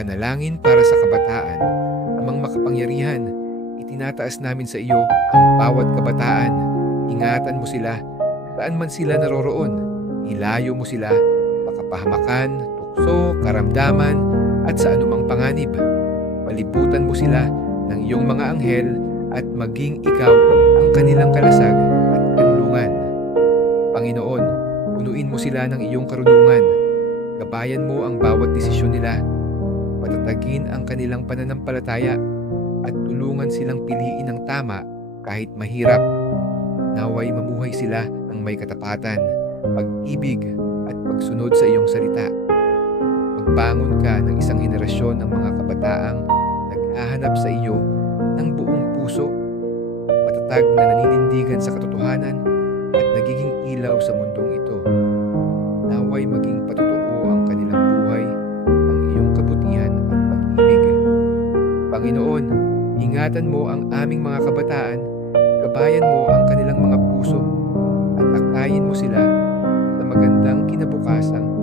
Panalangin para sa kabataan. Amang makapangyarihan, itinataas namin sa iyo ang bawat kabataan. Ingatan mo sila, saan man sila naroroon. Ilayo mo sila sa kapahamakan, tukso, karamdaman, at sa anumang panganib. Palibutan mo sila ng iyong mga anghel at maging ikaw ang kanilang kalasag at kanlungan. Panginoon, punuin mo sila ng iyong karunungan. Gabayan mo ang bawat desisyon nila. Patatagin ang kanilang pananampalataya at tulungan silang piliin ang tama kahit mahirap. Naway mamuhay sila ng may katapatan, pag-ibig at pagsunod sa iyong salita. Magbangon ka ng isang henerasyon ng mga kabataang naghahanap sa iyo ng buong puso, matatag na naninindigan sa katotohanan at nagiging ilaw sa mundong ito. Naway maging patotoo ang kanilang buhay, ang iyong kabutihan at pag-ibig. Panginoon, ingatan mo ang aming mga kabataan, gabayan mo ang kanilang mga puso, at akayin mo sila sa magandang kinabukasan